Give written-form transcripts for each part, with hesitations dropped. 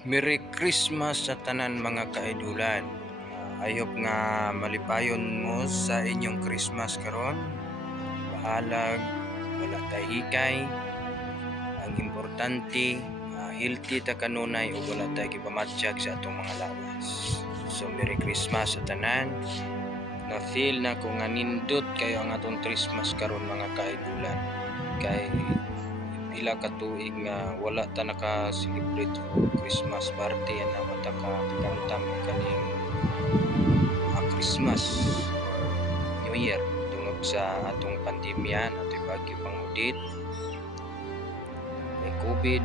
Merry Christmas sa tanan mga kaidulan. Ayop nga malipayon mo sa inyong Christmas karon. Bahalag, wala tay hikay. Ang importante, healthy ta kanunay o wala tay gipamatsyag sa atong mga lawas. So Merry Christmas sa tanan. Na feel na ko nga nindot kayo ang atong Christmas karon mga kaidulan. Kay pila ka tuig nga wala ta naka-celebrate o Christmas party na mata ka kamtam kaning Christmas New Year tungod sa atong pandemya nato bagyo pangudit may COVID.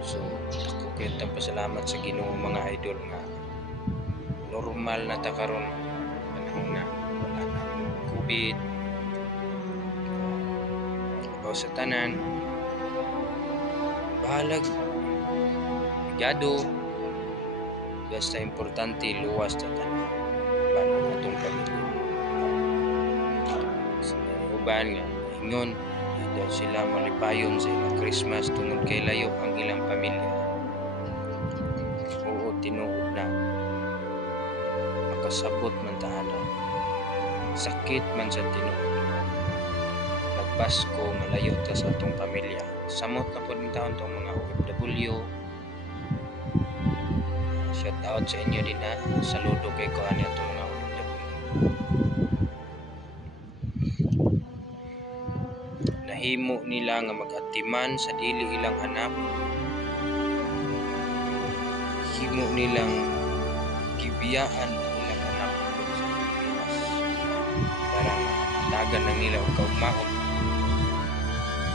So ako kay pasalamat sa Ginoo mga idol nga normal na ta karon panahon na wala na COVID sa tanan bahalag gado basta importante luwas ta tanan para atong pamilya sa uban nga ingon di daw sila malipayon sa ilang Christmas tungod kay layo ang ilang pamilya. Oo, tinuod na makasabot man tahanan sakit man sa tinuod Pasko malayo ta sa atong pamilya. Samot na po ng taon tong mga OFW. Shout out sa inyo din ha. Saludo kay ko ani atong mga OFW. Nahimo nila nga mag-atiman sa dili ilang anak. Himo nilang gibiyaan ang ilang anak sa Pilipinas. Para tagan na nila og kaugmaon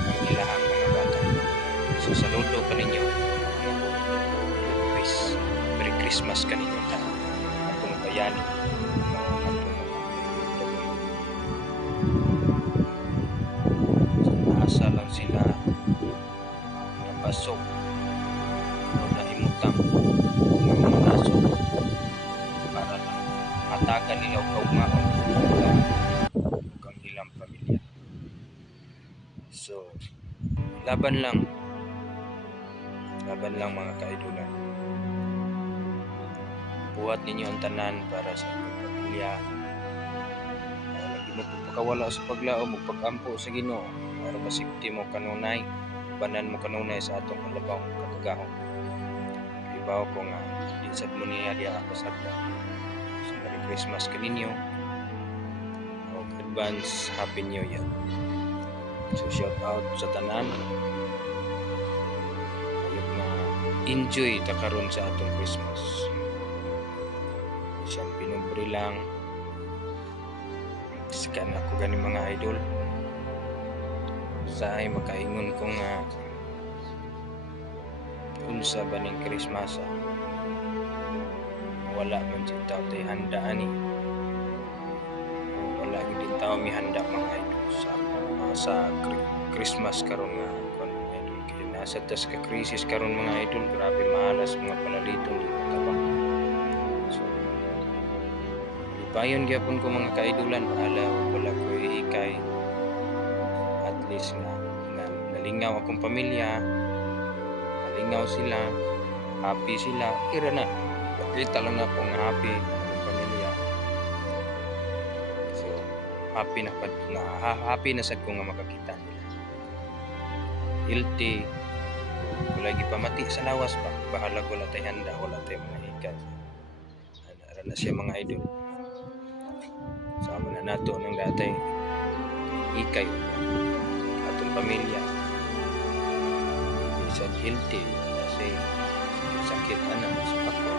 ang ilahang mga bata. So saludo ka ninyo Merry Christmas ka ninyo ta atong bayani asa lang sila napasok o nahimutang ng mga naso para lang matagan nila o kaugmaon ang ilang pamilya. So laban lang mga kaidulan. Buhat ninyo ang tanan para sa inyong pamilya. Lagi mo pagkawala sa paglao mo pagampo sa Ginoo para masipti mo kanunay, banan mo kanunay sa atong kalabang katagahon. Ibaw ko nga isad mo niya diya ako sabda. So Merry Christmas kaninyo. O advance Happy New Year. So shout out sa tanan. Ayun na enjoy ta karon sa atong Christmas. Siyang pinubre lang. Sikan ako gani mga idol. Sa ay makaingon ko nga unsa ba ning Christmas wala man si tao tay handa ani. Wala gid tao mi handa mga idol sa Christmas karon nga kon idol kay nasa tas ka crisis karon mga idol, grabe mahalas mga palaliton di tabang. So lipayon gyapon ko mga kaidulan bahala wala ko hikay at least nga nalingaw akong pamilya, nalingaw sila, happy sila, kira na kita lang na akong happy akong pamilya. So happy na sad ko nga makakita nila healthy wala gipamati sa lawas pa bahalag wala tay handa wala tay mga hikay ara na siya mga idol sama na nato ng datay hikay atong pamilya isa healthy kasi sakit ana sa pako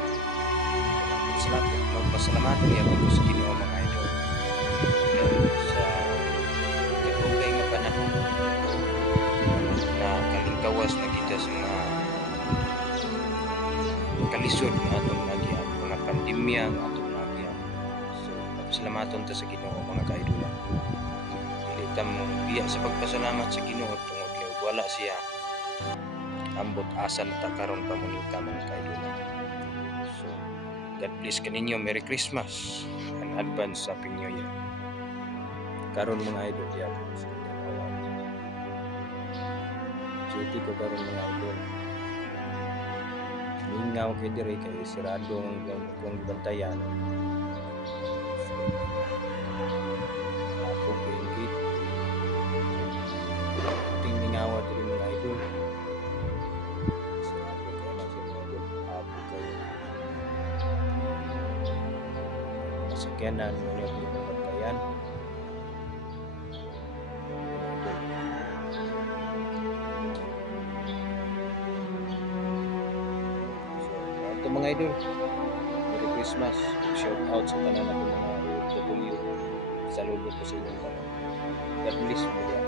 salamat magpasalamatan niya ako sa Ginoo mga idol sa katugay nga panahon na kalingkawas na kita sa mga kalisod na atong nagyan mga pandemya nga atong nagyan. So pagsalamaton ta sa Ginoo mga kaidulan. Dili ta mo biya sa pagpasalamat sa Ginoo tungod kay wala siya ambot asa na ta karon pa mo ka mga kaidulan. So God bless kaninyo. Merry Christmas and advance Happy New Year. Karon mga idol diya po sa duty ko karon mga idol mingaw kay diri kay sirado ang kung gibantayan. So, ako giingit ting mingawa diri mga idol. Sirado kay na si mga idol. Ako kayo masakyanan mo niya gibantayan. So, mga idol, Merry Christmas. Shout out sa tanan ng mga OFW. Saludo po sa inyo. God bless mo.